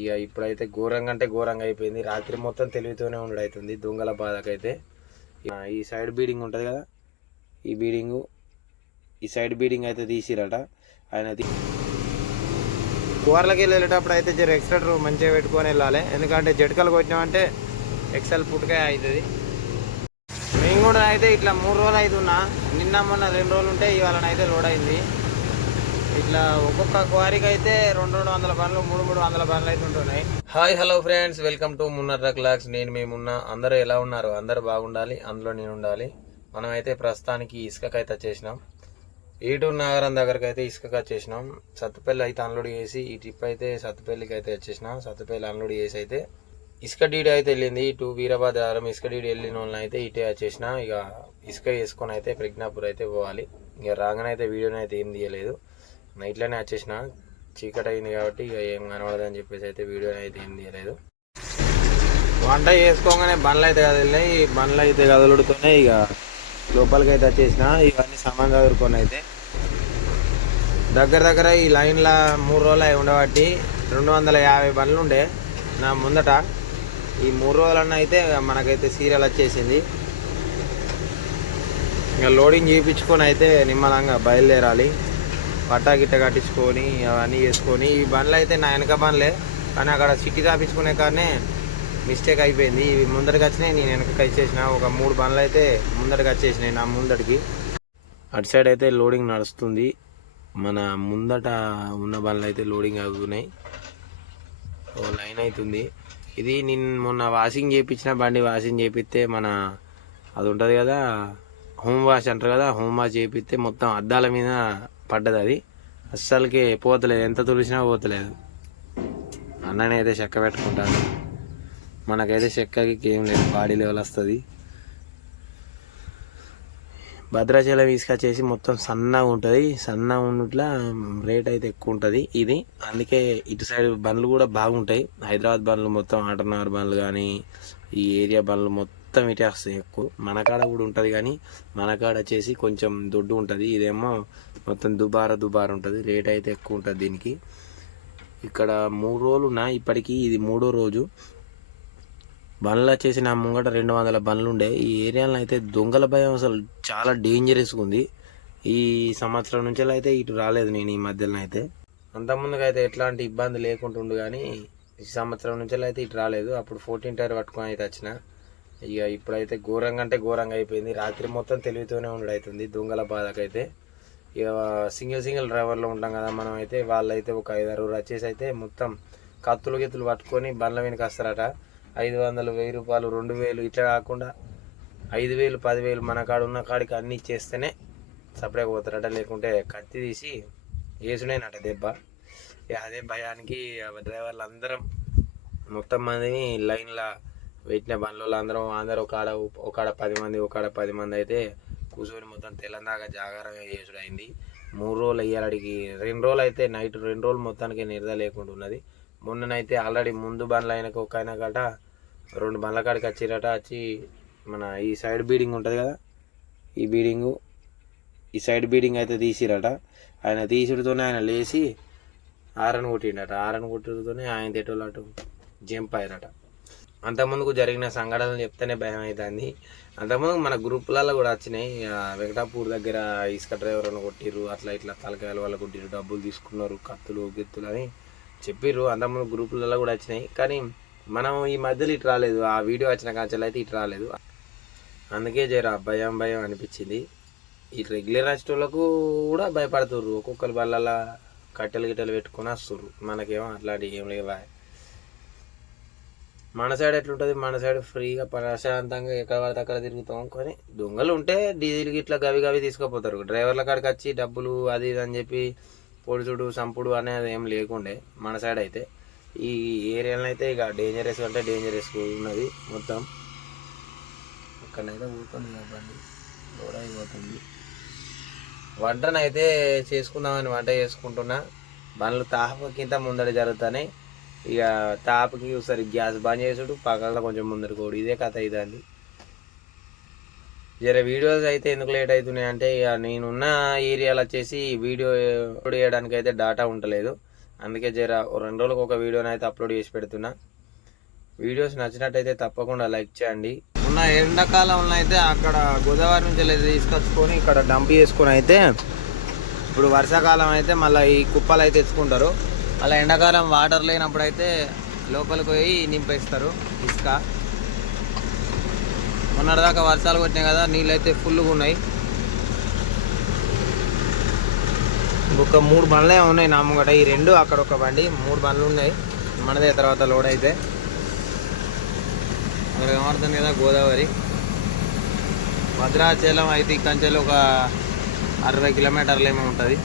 ఇక ఇప్పుడైతే ఘోరంగా అంటే ఘోరంగా అయిపోయింది. రాత్రి మొత్తం తెలివితోనే ఉండడం అవుతుంది దొంగల బాధకైతే. ఈ సైడ్ బీడింగ్ ఉంటుంది కదా, ఈ సైడ్ బీడింగ్ అయితే తీసిరట. ఆయన కూరలకి వెళ్ళేటప్పుడు అయితే జర ఎక్సలేటర్ మంచిగా పెట్టుకొని వెళ్ళాలి, ఎందుకంటే జటకలు కొట్టినామంటే ఎక్సెల్ పుట్టుకే అవుతుంది. మేము కూడా అయితే ఇట్లా 3 రోజులు అవుతున్నా, నిన్న మొన్న 2 రోజులు ఉంటే ఇవాళనైతే లోడ్ అయింది. ఇట్లా ఒక్కొక్క క్వారీకి అయితే 200 బండ్లు 300 బండ్లు అయితే ఉంటున్నాయి. Hi hello friends, welcome to Munnar clocks. నేను మేమున్నా. అందరూ ఎలా ఉన్నారు? అందరూ బాగుండాలి, అందులో నేను ఉండాలి. మనం అయితే ప్రస్తుతానికి ఇసుకకైతే వచ్చేసినాం. ఈటూరు నగరం దగ్గరకు అయితే ఇసుకకి వచ్చేసినాం. సత్తుపల్లి అయితే అన్లోడ్ చేసి ఈ ట్రిప్ అయితే సత్తుపల్లికి అయితే వచ్చేసినాం. సత్తుపల్లి అన్లోడ్ చేసి అయితే ఇసుక డీడీ అయితే వెళ్ళింది. ఇటు వీరాబాద్ దారం ఇసుక డీడీ వెళ్ళిన వాళ్ళని అయితే ఇటే వచ్చేసిన. ఇక ఇసుక వేసుకొని అయితే ప్రజ్ఞాపూర్ అయితే పోవాలి. ఇక రాగానే అయితే వీడియోని అయితే ఏం తీయలేదు, నైట్లోనే వచ్చేసిన. చీకటి అయింది కాబట్టి ఇక ఏం కనబడదని చెప్పేసి అయితే వీడియోని అయితే ఏం తీయలేదు. వంట చేసుకోగానే బండ్లు అయితే కదిలినాయి. ఈ బండ్లు అయితే కదులుడుతూనే ఇక లోపలికి అయితే వచ్చేసిన. ఇవన్నీ సామాన్ చదువుకొని అయితే దగ్గర ఈ లైన్లో 3 రోజులు అయి ఉండబట్టి 250 బండ్లు ఉండే నా ముందట. ఈ 3 రోజులన్న అయితే మనకైతే సీరియల్ వచ్చేసింది. ఇంకా లోడింగ్ చేయించుకొని అయితే నిమ్మలంగా బయలుదేరాలి. పట్టా గిట్ట కట్టించుకొని అవన్నీ చేసుకొని. ఈ బండ్లు అయితే నా వెనక బండ్లే, కానీ అక్కడ సిటీ తాపించుకునే కాడనే మిస్టేక్ అయిపోయింది. ఇవి ముందరికి వచ్చినాయి, నేను వెనకకి వచ్చేసిన. ఒక 3 బండ్లు అయితే ముందరికి వచ్చేసినాయి నా ముందటికి. అటు సైడ్ అయితే లోడింగ్ నడుస్తుంది. మన ముందట ఉన్న బండ్లు అయితే లోడింగ్ అవుతున్నాయి. ఓ లైన్ అవుతుంది. ఇది నేను మొన్న వాషింగ్ చేయించిన బండి. వాషింగ్ చేపిస్తే మన అది ఉంటుంది కదా, హోమ్ వాష్ అంటారు కదా, హోమ్ వాష్ చేపిస్తే మొత్తం అద్దాల మీద పడ్డది. అది అస్సలకి పోతలేదు, ఎంత తులిసినా పోతలేదు. అన్ననే అయితే చెక్క పెట్టుకుంటాను. మనకైతే చెక్కకి ఏం లేదు, బాడీ లెవెల్ వస్తుంది. భద్రాచలం తీసుకొచ్చేసి మొత్తం సన్నగా ఉంటుంది. సన్నగా ఉన్నట్లా రేట్ అయితే ఎక్కువ ఉంటుంది ఇది. అందుకే ఇటు సైడ్ బండ్లు కూడా బాగుంటాయి. హైదరాబాద్ బండ్లు మొత్తం ఆటోనగర్ బండ్లు కానీ ఈ ఏరియా బండ్లు మొత్తం ఇటే వస్తాయి ఎక్కువ. మనకాడ కూడా ఉంటుంది, కానీ మనకాడ వచ్చేసి కొంచెం దొడ్డు ఉంటుంది. ఇదేమో మొత్తం దుబారా ఉంటుంది. రేట్ అయితే ఎక్కువ ఉంటుంది దీనికి. ఇక్కడ 3 రోజులు ఉన్నా, ఇప్పటికీ ఇది 3వ రోజు. బండ్లు వచ్చేసి నా ముంగట 200 బండ్లు ఉండే. ఈ ఏరియాలో అయితే దొంగల భయం అసలు చాలా డేంజరస్గా ఉంది. ఈ సంవత్సరం నుంచి అయితే ఇటు రాలేదు నేను ఈ మధ్యలో అయితే. అంతకుముందుకు అయితే ఎట్లాంటి ఇబ్బంది లేకుంటుండు, కానీ ఈ సంవత్సరం నుంచి అయితే ఇటు రాలేదు. అప్పుడు 14 టైర్ పట్టుకొని అయితే వచ్చిన. ఇక ఇప్పుడైతే ఘోరంగా అంటే ఘోరంగా అయిపోయింది. రాత్రి మొత్తం తెలివితోనే ఉండడం అవుతుంది దొంగల బాధకైతే. ఇక సింగిల్ డ్రైవర్లో ఉంటాం కదా మనం అయితే. వాళ్ళైతే ఒక 5-6 వచ్చేసి అయితే మొత్తం కత్తులు పట్టుకొని బండ్ల వెనక వస్తారట. 500, 1000 రూపాయలు, 2000 ఇట్లా కాకుండా 5000, 10,000 మన కాడ ఉన్న కాడికి అన్నీ ఇచ్చేస్తేనే సపరేట్గా పోతారట. లేకుంటే కత్తి తీసి వేసుడేనట దెబ్బ. అదే భయానికి డ్రైవర్లు అందరం మొత్తం మందిని లైన్లో పెట్టిన బండ్లు అందరూ ఒక 10 మంది అయితే కూర్చొని మొత్తం తెలంగాణ జాగారం చేసుడు అయింది. 3 రోజులు అయ్యాడికి. 2 రోజులు అయితే నైట్ 2 రోజులు మొత్తానికి నిద్ర లేకుండా ఉన్నది. మొన్ననైతే ఆల్రెడీ ముందు బండ్లు అయినాక ఒక ఆయన గట 2 బండ్ల కాడికి వచ్చిరట. వచ్చి మన ఈ సైడ్ బీడింగ్ ఉంటుంది కదా, ఈ సైడ్ బీడింగ్ అయితే తీసిరట. ఆయన తీసుడుతోనే ఆయన లేచి ఆరన్ కొట్టిండట. ఆరన్ కొట్టుడుతోనే ఆయన తెటోళ్ళు అటు జంప్ అయ్యారట. అంతకుముందుకు జరిగిన సంఘటనలు చెప్తేనే భయం అవుతుంది. అంతకుముందు మన గ్రూపులలో కూడా వచ్చినాయి. వెంకటాపూర్ దగ్గర ఇసుక డ్రైవర్లను కొట్టిర్రు, అట్లా ఇట్లా తలకాయల వల్ల కొట్టిర్రు, డబ్బులు తీసుకున్నారు, కత్తులు గిత్తులు అని చెప్పిర్రు. అంతకుముందు గ్రూపులలో కూడా వచ్చినాయి, కానీ మనం ఈ మధ్యలో ఇటు రాలేదు. ఆ వీడియో వచ్చిన కాంచెలు అయితే ఇటు రాలేదు. అందుకే జర భయం అనిపించింది. ఈ రెగ్యులర్ వచ్చేటోళ్ళకు కూడా భయపడుతుర్రు. ఒక్కొక్కరు బళ్ళ కట్టెలు పెట్టుకొని వస్తుర్రు. మనకేమో అట్లాంటివి ఏం లేవా. మన సైడ్ ఎట్లుంటుంది, మన సైడ్ ఫ్రీగా ప్రశాంతంగా ఎక్కడ పడితే అక్కడ తిరుగుతాం. కానీ దొంగలు ఉంటే డీజిల్ గిట్లా గవి తీసుకుపోతారు. డ్రైవర్ల కాడికి వచ్చి డబ్బులు అది ఇది అని చెప్పి పొడుచుడు సంపుడు అనేది ఏం లేకుండే మన సైడ్ అయితే. ఈ ఏరియాలో అయితే ఇక డేంజరస్ అంటే డేంజరస్ ఉన్నది మొత్తం. అక్కడనైతే పోతుంది బండి, లోడ్ అయిపోతుంది. వంటనైతే చేసుకుందామని వంట చేసుకుంటున్నా. బండ్లు తాపకింత ముందర జరుగుతాయి. ఇక తాపకి ఒకసారి గ్యాస్ బంద్ చేసుడు, పక్కన కొంచెం ముందర కోడు, ఇదే కథ ఇదండి. జర వీడియోస్ అయితే ఎందుకు లేట్ అవుతున్నాయి అంటే, ఇక నేనున్న ఏరియాలో వచ్చేసి వీడియో చేయడానికి అయితే డాటా ఉండలేదు. అందుకే జర 2 రోజులకు ఒక వీడియోని అయితే అప్లోడ్ చేసి పెడుతున్నా. వీడియోస్ నచ్చినట్టయితే తప్పకుండా లైక్ చేయండి. ఉన్న ఎండాకాలంలో అయితే అక్కడ గోదావరి నుంచి తీసుకొచ్చుకొని ఇక్కడ డంప్ చేసుకొని అయితే ఇప్పుడు వర్షాకాలం అయితే మళ్ళీ ఈ కుప్పలు అయితే తెచ్చుకుంటారు. అలా ఎండాకాలం వాటర్ లేనప్పుడు అయితే లోపలికి పోయి నింపేస్తారు ఇసుక. మొన్నటిదాకా వర్షాలు కొట్టినాయి కదా, నీళ్ళు అయితే ఫుల్గా ఉన్నాయి. ఇంకొక 3 బండ్లే ఉన్నాయి నా ముంగట, ఈ 2 అక్కడ ఒక బండి, 3 బండ్లు ఉన్నాయి మనదే. తర్వాత లోడ్ అయితే అక్కడ ఏమవుతుంది కదా గోదావరి. భద్రాచలం అయితే ఇక్కడి నుంచి ఒక 60 కిలోమీటర్లు ఏమో ఉంటుంది.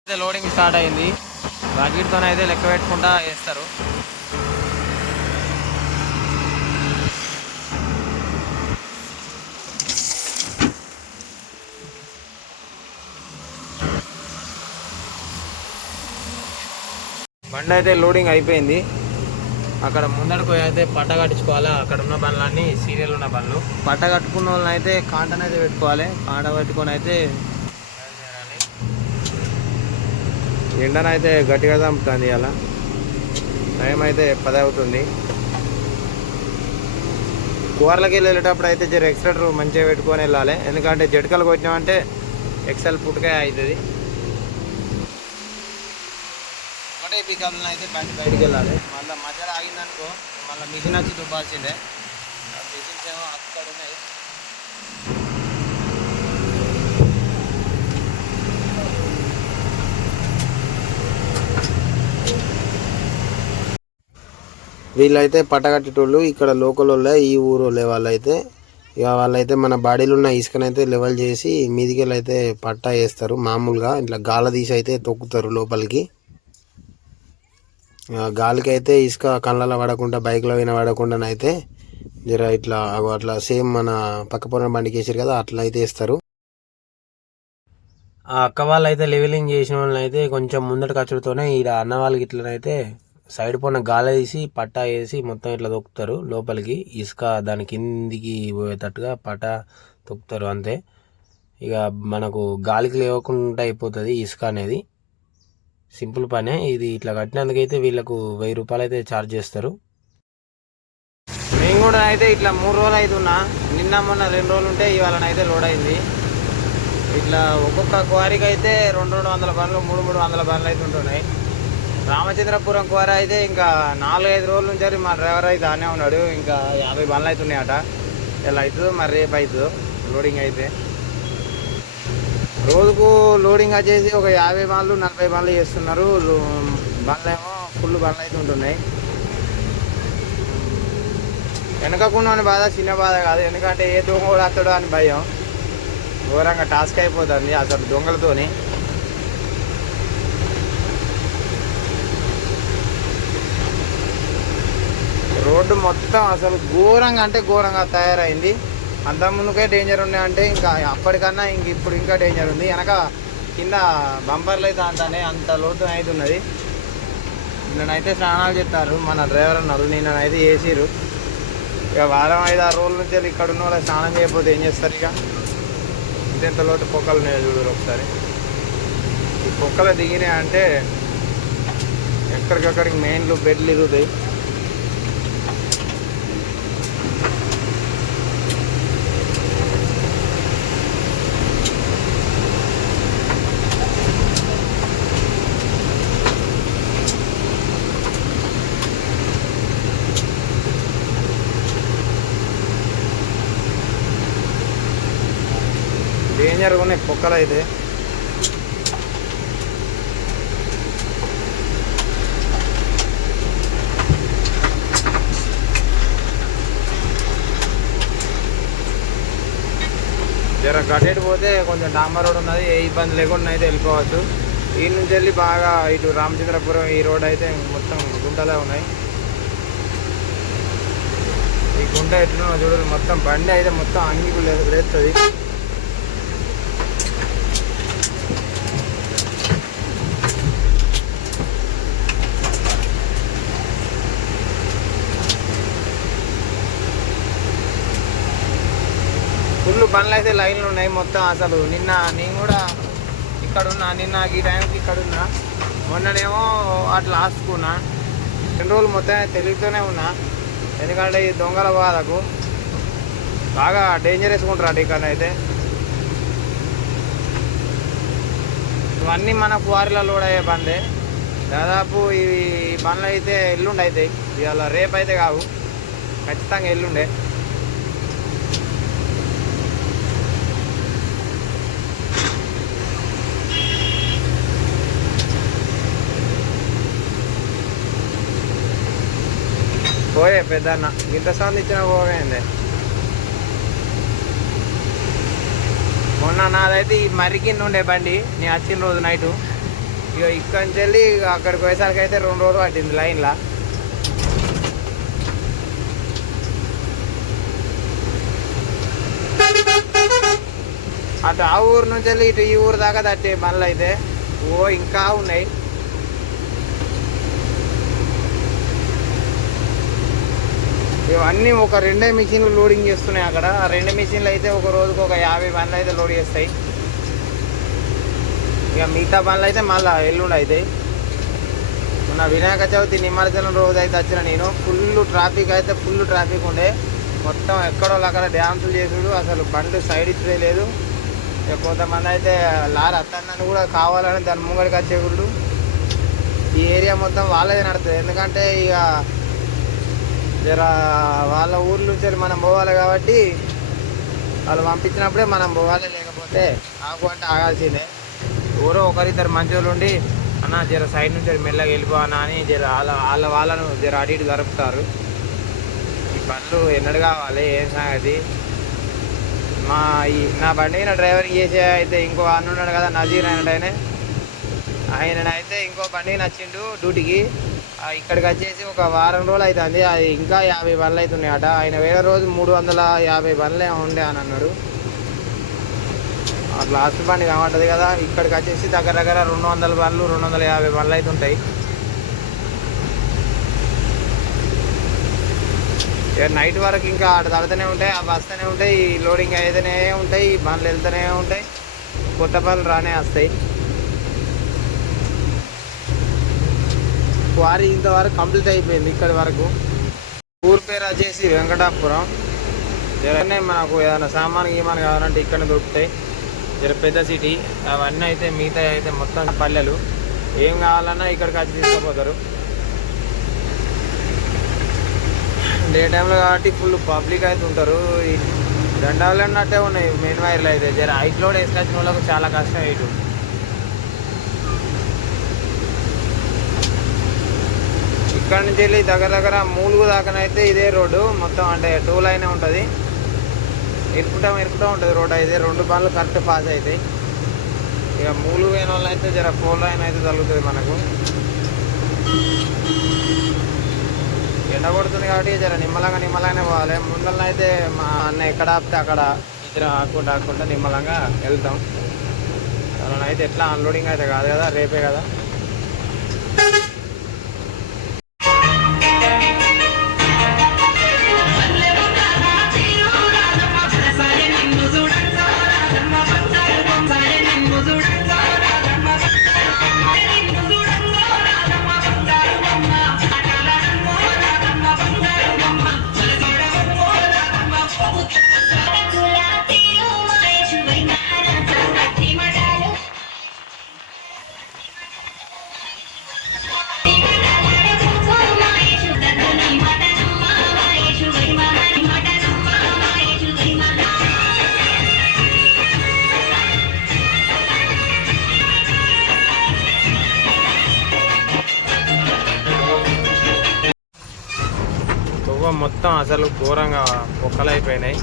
అయితే లోడింగ్ స్టార్ట్ అయింది. బకెట్తోనే అయితే లెక్క పెట్టుకుంటా వేస్తారు. బండి అయితే లోడింగ్ అయిపోయింది. అక్కడ ముందరకు అయితే పట్ట కట్టించుకోవాలి. అక్కడ ఉన్న బండ్లన్నీ సీరియల్ ఉన్న బండ్లు. పట్ట కట్టుకున్న వాళ్ళని అయితే కాంటన్ అయితే పెట్టుకోవాలి. కాంట పెట్టుకొని అయితే ఎండనైతే గట్టిగా చంపుతుంది. అలా టైం అయితే 10 అవుతుంది. కూరలకి వెళ్ళేటప్పుడు అయితే జర ఎక్సలేటర్ మంచిగా పెట్టుకొని వెళ్ళాలి. ఎందుకంటే జటకలు కొట్టినామంటే ఎక్సెల్ పుట్టుకాయ అవుతుంది. ఒకటే పికప్లో అయితే బండి బయటికి వెళ్ళాలి. మళ్ళీ మధ్యలో ఆగిందనుకో మళ్ళీ మిషన్ వచ్చి దుబ్బాల్సిందే. మిషన్స్ ఏమో అక్కడ ఉన్నాయి. వీళ్ళైతే పట్టగట్టేటోళ్ళు ఇక్కడ లోకల్ వాళ్ళే, ఈ ఊరు వాళ్ళే. వాళ్ళైతే ఇక వాళ్ళైతే మన బాడీలో ఉన్న ఇసుకనైతే లెవెల్ చేసి మీదికి అయితే పట్టా వేస్తారు. మామూలుగా ఇట్లా గాల తీసి అయితే తొక్కుతారు లోపలికి. గాలికి అయితే ఇసుక కళ్ళలో పడకుండా, బైక్లో అయినా పడకుండానైతే జర ఇట్లా అట్లా సేమ్ మన పక్కపొన్న బండికి వేసారు కదా అట్లా అయితే వేస్తారు. ఆ అక్క వాళ్ళు అయితే లెవెలింగ్ చేసిన వాళ్ళని అయితే కొంచెం ముందటి ఖర్చుతోనే ఇక్కడ అన్న వాళ్ళకి ఇట్లనైతే సైడ్ పైన గాలి వేసి పట్టా వేసి మొత్తం ఇట్లా తొక్కుతారు లోపలికి. ఇసుక దాని కిందికి పోయేటట్టుగా పట్టా తొక్కుతారు అంతే. ఇక మనకు గాలికి లేవకుండా అయిపోతుంది ఇసుక అనేది. సింపుల్ పనే ఇది. ఇట్లా కట్టినందుకైతే వీళ్ళకు 1000 రూపాయలు అయితే ఛార్జ్ చేస్తారు. మేము కూడా అయితే ఇట్లా 3 రోజులు అవుతున్నా. నిన్న మొన్న 2 రోజులు ఉంటే ఇవాళనైతే లోడ్ అయింది. ఇట్లా ఒక్కొక్క క్వారీకి అయితే 200 బండ్లు 300 బండ్లు అయితే ఉంటున్నాయి. రామచంద్రపురం క్వారీ అయితే ఇంకా 4-5 రోజుల నుంచి మా డ్రైవర్ అయితే ఆనే ఉన్నాడు. ఇంకా 50 బండ్లు అవుతున్నాయట. ఇలా అవుతుందో మరి రేపు అవుతుందో లోడింగ్ అయితే. రోజుకు లోడింగ్ వచ్చేసి ఒక 50 బండ్లు 40 బండ్లు చేస్తున్నారు. బండ్లు ఏమో ఫుల్ బండ్లు అయితే ఉంటున్నాయి. వెనకకుండా బాధ చిన్న బాధ కాదు. ఎందుకంటే ఏ దొంగ కూడా వస్తాడో అని భయం. ఘోరంగా టాస్క్ అయిపోతుంది అసలు దొంగలతోని. రోడ్డు మొత్తం అసలు ఘోరంగా అంటే ఘోరంగా తయారైంది. అంత ముందుకే డేంజర్ ఉన్నాయంటే ఇంకా అప్పటికన్నా ఇప్పుడు ఇంకా డేంజర్ ఉంది. వెనక కింద బంపర్లు అయితే అంత లోతు అయితే ఉన్నది. నిన్ననైతే స్నానాలు చేస్తారు మన డ్రైవర్ అన్నారు. నిన్ననైతే వేసిరు. ఇక వారం 5-6 రోజుల నుంచి ఇక్కడ ఉన్న వాళ్ళు స్నానం చేయకపోతే ఏం చేస్తారు? ఇక ఇంతెంత లోటు పొక్కలు ఉన్నాయి చూడరు ఒకసారి. ఈ పొక్కలు దిగినాయి అంటే ఎక్కడికక్కడికి మెయిన్లు బెడ్లు ఇరుగుతాయి. డేంజర్గా ఉన్నాయి పొక్కలు అయితే. జర గట్టేటి పోతే కొంచెం డాంబర్ రోడ్ ఉన్నది, ఏ ఇబ్బంది లేకుండా అయితే వెళ్ళిపోవచ్చు. ఈ నుంచి వెళ్ళి బాగా ఇటు రామచంద్రపురం ఈ రోడ్ అయితే మొత్తం గుంటలే ఉన్నాయి. ఈ గుంట ఎట్లా చూడాలి, మొత్తం బండి అయితే మొత్తం అంగికు లేస్తుంది. ఫుల్ బండ్లు అయితే లైన్లు ఉన్నాయి మొత్తం. అసలు నిన్న నేను కూడా ఇక్కడ ఉన్నా, నిన్న ఈ టైంకి ఇక్కడ ఉన్నా, మొన్ననేమో అట్లా ఆసుకున్నా. 2 రోజులు మొత్తం తెలివితోనే ఉన్నా. ఎందుకంటే ఈ దొంగల బాధకు బాగా డేంజరస్గా ఉంటారు ఇక్కడ అయితే. ఇవన్నీ మన క్వారీలలో లోడ్ అయ్యే బండ్లే. దాదాపు ఈ బండ్లు అయితే ఎల్లుండి అవుతాయి. ఇవాళ రేపు అయితే కావు, ఖచ్చితంగా ఎల్లుండే. పోయే పెద్దన్న ఇంత సౌండ్ ఇచ్చిన పోయింది. మొన్న నాదైతే ఈ మర్రి కింద ఉండే బండి నేను వచ్చిన రోజు నైటు. ఇక ఇక్కడి నుంచి వెళ్ళి అక్కడికి పోయేసరికి అయితే 2 రోజులు పట్టింది లైన్లో. అటు ఆ ఊరు నుంచి వెళ్ళి ఇటు ఈ ఊరు దాకా తట్టే బండ్లు అయితే ఇంకా ఉన్నాయి. ఇవన్నీ ఒక 2 మిషన్లు లోడింగ్ చేస్తున్నాయి అక్కడ. 2 మిషన్లు అయితే ఒక రోజుకు ఒక 50 బండ్లు అయితే లోడ్ చేస్తాయి. ఇక మిగతా బండ్లు అయితే మళ్ళీ ఎల్లుండి అవుతాయి. మొన్న వినాయక చవితి నిమజ్జనం రోజు అయితే వచ్చిన నేను. ఫుల్ ట్రాఫిక్ అయితే ఫుల్ ట్రాఫిక్ ఉండే. మొత్తం ఎక్కడో అక్కడ డ్యాన్సులు చేసుడు, అసలు బండ్లు సైడ్ ఇచ్చే లేదు. ఇక కొంతమంది అయితే లారీ అత్తన్నని కూడా కావాలని దాని ముంగడికి వచ్చేకుడు. ఈ ఏరియా మొత్తం వాళ్ళదే నడుతుంది. ఎందుకంటే ఇక జర వాళ్ళ ఊర్ల నుంచి మనం పోవాలి కాబట్టి వాళ్ళు పంపించినప్పుడే మనం పోవాలి, లేకపోతే ఆగు అంటే ఆగాల్సిందే. ఎవరో ఒకరిద్దరు మంచోళ్ళు ఉండి అన్న జర సైడ్ నుంచి మెల్లగా వెళ్ళిపో అన్న అని జర వాళ్ళను జర అటు ఇటు జరుపుతారు. ఈ బండ్లు ఎన్నడు కావాలి ఏం సంగతి. నా బండి నా డ్రైవరింగ్ చేసే అయితే ఇంకో అన్న ఉన్నాడు కదా నజీర్ ఆయనైతే ఇంకో బండి నచ్చిండు డ్యూటీకి. ఇక్కడికి వచ్చేసి ఒక వారం రోజులు అవుతుంది. అది ఇంకా 50 బండ్లు అవుతున్నాయట. ఆయన వేరే రోజు 350 బండ్లే ఉండే అని అన్నాడు. లాస్ట్ బండి కామంటుంది కదా. ఇక్కడికి వచ్చేసి దగ్గర 200 బండ్లు 250 బండ్లు అయితే ఉంటాయి. ఇక నైట్ వరకు ఇంకా అటు తడుతూనే ఉంటాయి, అవి వస్తూనే ఉంటాయి, లోడింగ్ అయితేనే ఉంటాయి, బండ్లు వెళ్తూనే ఉంటాయి, కొత్త బండ్లు రానే వస్తాయి. క్వారీ ఇంతవరకు కంప్లీట్ అయిపోయింది. ఇక్కడి వరకు ఊరు పేరు వచ్చేసి వెంకటాపురం. జరనే మనకు ఏదైనా సామాను గీమాను కావాలంటే ఇక్కడ దొరుకుతాయి. జర పెద్ద సిటీ. అవన్నీ అయితే మిగతా అయితే మొత్తం పల్లెలు. ఏం కావాలన్నా ఇక్కడికి వచ్చి తీసుకుపోతారు. డే టైంలో కాబట్టి ఫుల్ పబ్లిక్ అయితే ఉంటారు. ఈ దండాలు అన్నట్టే ఉన్నాయి మెయిన్ వైర్లు అయితే. జర హైట్ లోడ్ వేసుకొచ్చిన వాళ్ళకు చాలా కష్టం. ఇటు ఇక్కడ నుంచి వెళ్ళి దగ్గర మూలుగు దాకానైతే ఇదే రోడ్డు మొత్తం. అంటే 2 లైనే ఉంటుంది. ఇరుకుంటా ఉంటుంది రోడ్ అయితే. 2 బండ్లు కరెక్ట్ పాస్ అవుతాయి. ఇక మూలుగు అయిన వాళ్ళు అయితే జర 4 లైన్ అయితే తగులుతుంది మనకు. ఎండ కొడుతుంది కాబట్టి జర నిమ్మలంగానే పోవాలి. ముందర అయితే మా అన్న ఎక్కడ ఆపితే అక్కడ ఇద్దరు ఆకుండా నిమ్మలంగా వెళ్తాం. అలా అయితే ఎట్లా అన్లోడింగ్ అయితే కాదు కదా, రేపే కదా. మొత్తం అసలు ఘోరంగా పొక్కలైపోయినాయి.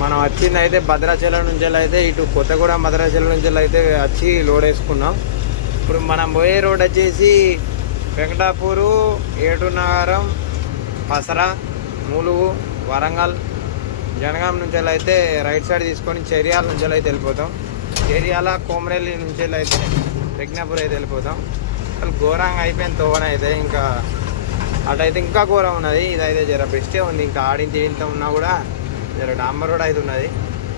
మనం వచ్చింది అయితే భద్రాచలం నుంచి అయితే ఇటు కొత్తగూడెం భద్రాచలం నుంచి అయితే వచ్చి లోడ్ వేసుకున్నాం. ఇప్పుడు మనం పోయే రోడ్ వచ్చేసి వెంకటాపూరు, ఏటునగరం, పసరా, ములుగు, వరంగల్, జనగాం నుంచి అయితే రైట్ సైడ్ తీసుకొని చెరియాల నుంచి అయితే వెళ్ళిపోతాం. చెరియాల కోమరెల్లి నుంచి అయితే ప్రజ్ఞాపూర్ అయితే వెళ్ళిపోతాం. అసలు ఘోరంగా అయిపోయింది తోవన అయితే. ఇంకా అటైతే ఇంకా ఘోరం ఉన్నది. ఇదైతే జర బెస్టే ఉంది. ఇంకా ఆడించి ఇంత ఉన్నా కూడా జర డాంబర్ రోడ్ అయితే ఉన్నది.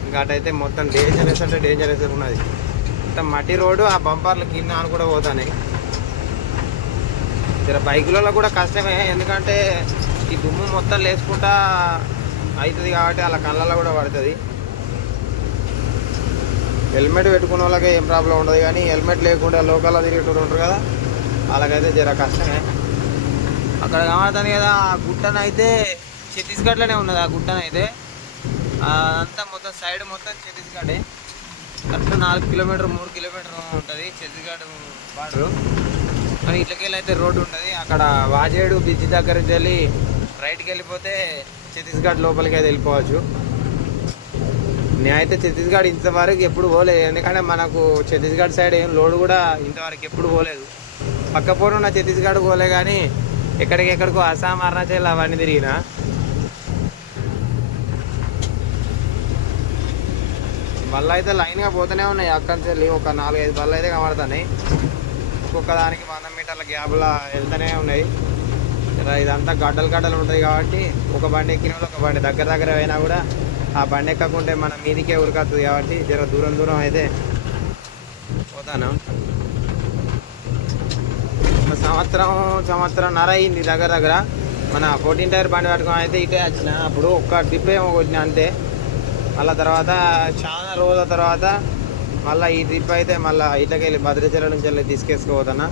ఇంకా ఘాట్ అయితే మొత్తం డేంజరస్ అంటే డేంజరస్ ఉన్నది. మొత్తం మట్టి రోడ్డు, ఆ బంపర్లు కింద అని కూడా పోతాయి. జర బైకులలో కూడా కష్టమే, ఎందుకంటే ఈ దుమ్ము మొత్తం లేచుకుంటా అవుతుంది కాబట్టి అలా కళ్ళల్లో కూడా పడుతుంది. హెల్మెట్ పెట్టుకున్న వాళ్ళకి ఏం ప్రాబ్లం ఉండదు, కానీ హెల్మెట్ లేకుండా లోకల్లో తిరిగేటోళ్ళు ఉంటారు కదా, వాళ్ళకైతే జర కష్టమే. అక్కడ కనబడుతుంది కదా ఆ గుట్టనైతే ఛత్తీస్గఢ్లోనే ఉన్నది. ఆ గుట్టనైతే అంతా మొత్తం సైడ్ మొత్తం ఛత్తీస్గఢే. కరెక్ట్ 4 కిలోమీటర్ 3 కిలోమీటర్ ఉంటుంది ఛత్తీస్గఢ్ బార్డరు. కానీ ఇట్లకెళ్ళి అయితే రోడ్డు ఉంటుంది. అక్కడ వాజేడు బ్రిడ్జ్ దగ్గర నుంచి వెళ్ళి రైట్కి వెళ్ళిపోతే ఛత్తీస్గఢ్ లోపలికి అయితే వెళ్ళిపోవచ్చు. నేనైతే ఛత్తీస్గఢ్ ఇంతవరకు ఎప్పుడు పోలేదు, ఎందుకంటే మనకు ఛత్తీస్గఢ్ సైడ్ ఏం లోడ్ కూడా ఇంతవరకు ఎప్పుడు పోలేదు. పక్కపోను ఉన్న ఛత్తీస్గఢ్ పోలే, కానీ ఎక్కడికెక్కడికో అస్సాం, అరుణాచల్ అవన్నీ తిరిగిన. బళ్ళు అయితే లైన్గా పోతూనే ఉన్నాయి. అక్కడి నుంచి వెళ్ళి ఒక 4-5 బళ్ళు అయితే కనబడుతున్నాయి. ఒక్కొక్క దానికి 100 మీటర్ల గ్యాప్లా వెళ్తూనే ఉన్నాయి. ఇదంతా గడ్డలు ఉంటాయి కాబట్టి ఒక బండి ఎక్కిన వాళ్ళు ఒక బండి దగ్గర అయినా కూడా ఆ బండి ఎక్కకుంటే మనం మీదికే ఉరికొస్తుంది కాబట్టి జర దూరం అయితే పోతాను. సంవత్సరంన్నర అయింది దగ్గర. మన 14 టైర్ బండి పట్టుకొని అయితే ఇటే వచ్చిన. అప్పుడు ఒక్క ట్రిప్ ఏమో కొట్టిన అంతే. మళ్ళీ తర్వాత చాలా రోజుల తర్వాత మళ్ళీ ఈ ట్రిప్ అయితే మళ్ళీ ఇట్లకెళ్ళి భద్రాచలం నుంచి వెళ్ళి తీసుకేసుకుపోతాను.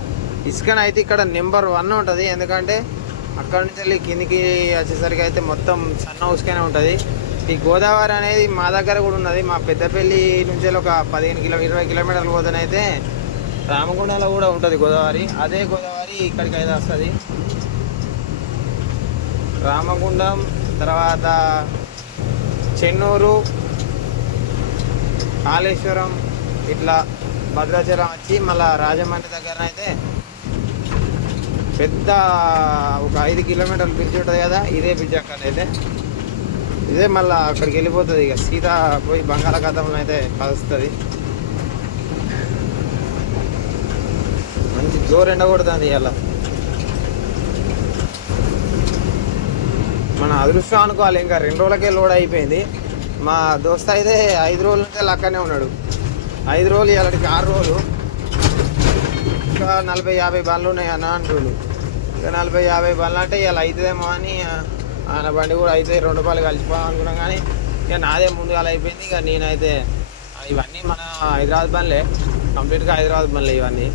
ఇసుకనైతే ఇక్కడ నెంబర్ 1 ఉంటుంది, ఎందుకంటే అక్కడ నుంచి వెళ్ళి కిందికి వచ్చేసరికి అయితే మొత్తం సన్న ఉసుకనే ఉంటుంది. ఈ గోదావరి అనేది మా దగ్గర కూడా ఉన్నది. మా పెద్దపల్లి నుంచి ఒక 15-20 కిలోమీటర్లు పోతేనైతే రామగుండంలో కూడా ఉంటుంది గోదావరి. అదే గోదావరి ఇక్కడికి అయితే వస్తుంది. రామగుండం తర్వాత చెన్నూరు, కాళేశ్వరం, ఇట్లా భద్రాచలం వచ్చి మళ్ళీ రాజమండ్రి దగ్గర అయితే పెద్ద ఒక 5 కిలోమీటర్ల బ్రిడ్జ్ ఉంటుంది కదా, ఇదే బ్రిడ్జ్ అక్కడ అయితే ఇదే మళ్ళీ అక్కడికి వెళ్ళిపోతుంది. ఇక సీదా పోయి బంగాళాఖాతంలో అయితే కలుస్తుంది. మంచి జోరు ఎండ కొడుతుంది ఇవాళ. మన అదృష్టం అనుకోవాలి. ఇంకా 2 రోజులకే లోడ్ అయిపోయింది. మా దోస్త్ అయితే 5 రోజుల నుంచి అక్కడనే ఉన్నాడు. 5 రోజులు ఇవాళకి 6 రోజులు. ఇంకా 40-50 బండ్లు ఉన్నాయి అన్న అంటుండు. ఇక 40-50 బండ్లు అంటే ఇలా అవుతుందేమో అని ఆయన బండి కూడా అయితే 2 రూపాయలు కలిసిపోదాం అనుకున్నాం, కానీ ఇక నాదే ముందుగా అయిపోయింది. ఇక నేనైతే ఇవన్నీ మన హైదరాబాద్ బండ్లే, కంప్లీట్గా హైదరాబాద్ బండ్లే ఇవన్నీ.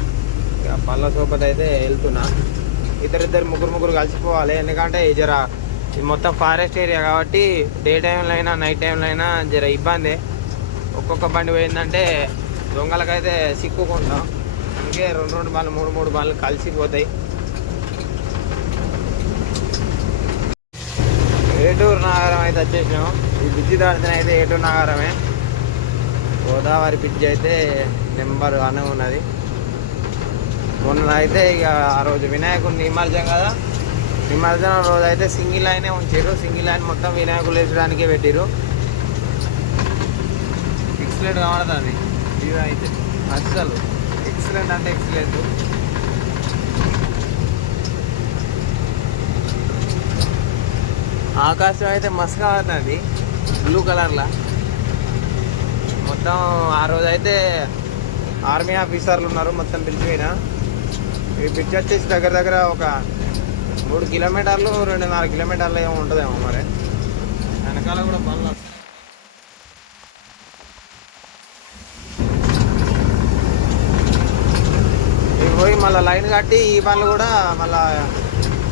ఇక పళ్ళ సోపతి అయితే వెళ్తున్నా. ఇద్దరు ముగ్గురు కలిసిపోవాలి, ఎందుకంటే జర ఇది మొత్తం ఫారెస్ట్ ఏరియా కాబట్టి డే టైంలో అయినా నైట్ టైంలో అయినా జర ఇబ్బంది. ఒక్కొక్క బండి పోయిందంటే దొంగలకైతే సిక్కుకుంటాం. అందుకే 2 బండ్లు 3 బండ్లు కలిసిపోతాయి. ఏటూరు నాగారం అయితే వచ్చేసినాం. ఈ బ్రిడ్జి దాటిన అయితే ఏటూరు నాగారమే. గోదావరి బ్రిడ్జ్ అయితే నెంబర్ 1 ఉన్నది. మొన్న అయితే ఇక ఆ రోజు వినాయకుడు నిమజ్జనం కదా, నిమజ్జనం రోజు అయితే సింగిల్ లైనే ఉంచారు. సింగిల్ లైన్ మొత్తం వినాయకులు వేసడానికే పెట్టారు. ఎక్సలెంట్ కనబడుతుంది వ్యూ అయితే, అస్సలు ఎక్సలెంట్ అంటే ఎక్సలెంట్. ఆకాశం అయితే మస్తు కనబడుతుంది బ్లూ కలర్లా. మొత్తం ఆ రోజు అయితే ఆర్మీ ఆఫీసర్లు ఉన్నారు మొత్తం పిలిచిపోయిన. ఈ బ్రిడ్జ్ వచ్చేసి దగ్గర ఒక 3 కిలోమీటర్లు 2.5 కిలోమీటర్లు ఏమో ఉంటుందేమో మరి. వెనకాల కూడా బండ్లు ఇవి పోయి మళ్ళీ లైన్ కట్టి ఈ బండ్లు కూడా మళ్ళీ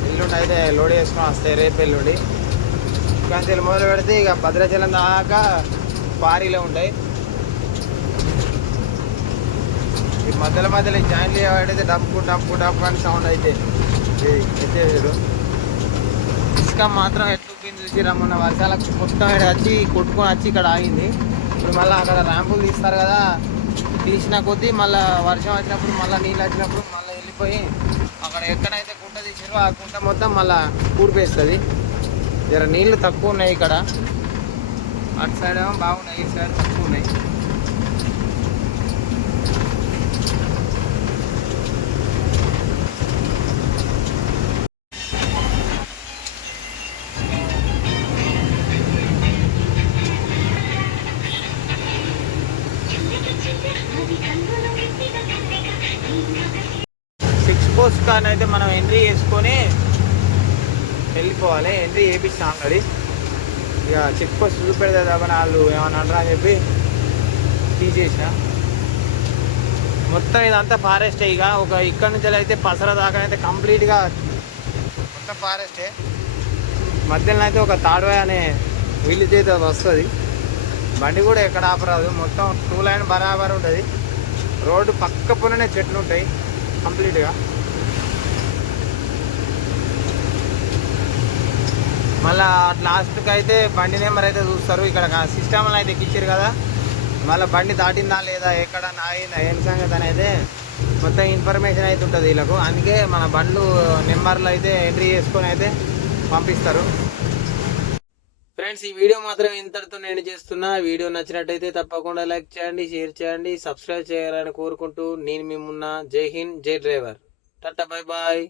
ఎల్లుండి అయితే లోడ్ చేసుకొని వస్తాయి. రేపు ఎల్లుండి కానీ మొదలు పెడితే ఇక భద్రాచలం దాకా పారీలే ఉంటాయి. ఈ మధ్యలో జాయింట్లు అయితే డప్పు అని సౌండ్ అయితే ఎత్తేసారు. ఇసుక మాత్రం ఎట్లుంది చూసి రమ్మన్న వర్షాలకు మొత్తం వచ్చి కొట్టుకొని వచ్చి ఇక్కడ ఆగింది. ఇప్పుడు మళ్ళీ అక్కడ ర్యాంపులు తీస్తారు కదా, తీసిన కొద్దీ మళ్ళీ వర్షం వచ్చినప్పుడు మళ్ళీ నీళ్ళు వచ్చినప్పుడు మళ్ళీ వెళ్ళిపోయి అక్కడ ఎక్కడైతే కుంట తీసారో ఆ కుంట మొత్తం మళ్ళీ కూడిపేస్తుంది. జర నీళ్ళు తక్కువ ఉన్నాయి ఇక్కడ. అటు సైడ్ ఏమో బాగున్నాయి, ఇటు సైడ్ తక్కువ ఉన్నాయి. అయితే మనం ఎంట్రీ చేసుకొని వెళ్ళిపోవాలి. ఎంట్రీ చేయించిన ఆల్రెడీ. ఇక చెక్ పోస్ట్ చూపెడితే తప్ప వాళ్ళు ఏమన్నా అంటారా అని చెప్పి తీసేసిన. మొత్తం ఇదంతా ఫారెస్టే. ఇక ఇక్కడ నుంచి అయితే పసర దాకా అయితే కంప్లీట్గా మొత్తం ఫారెస్టే. మధ్యలో అయితే ఒక తాడ్వాయ్ అనే విలేజ్ అయితే వస్తుంది. బండి కూడా ఎక్కడ ఆపరాదు. మొత్తం 2 లైన్ బరాబర్ ఉంటుంది. రోడ్డు పక్క పొన్ననే చెట్లు ఉంటాయి కంప్లీట్గా. మళ్ళీ లాస్ట్కి అయితే బండి నెంబర్ అయితే చూస్తారు. ఇక్కడ సిస్టమ్లో అయితే ఎక్కించారు కదా, మళ్ళీ బండి దాటిందా లేదా, ఎక్కడ ఆగిందా, ఏం సంగతి అనేది మొత్తం ఇన్ఫర్మేషన్ అయితే ఉంటుంది వీళ్ళకు. అందుకే మన బండ్లు నెంబర్లు అయితే ఎంట్రీ చేసుకొని అయితే పంపిస్తారు. ఫ్రెండ్స్, ఈ వీడియో మాత్రం ఇంతటితో నేను చేస్తున్నా. వీడియో నచ్చినట్టయితే తప్పకుండా లైక్ చేయండి, షేర్ చేయండి, సబ్స్క్రైబ్ చేయాలని కోరుకుంటూ నేను మీ మున్నా. జై హింద్, జై డ్రైవర్. Tata, bye bye.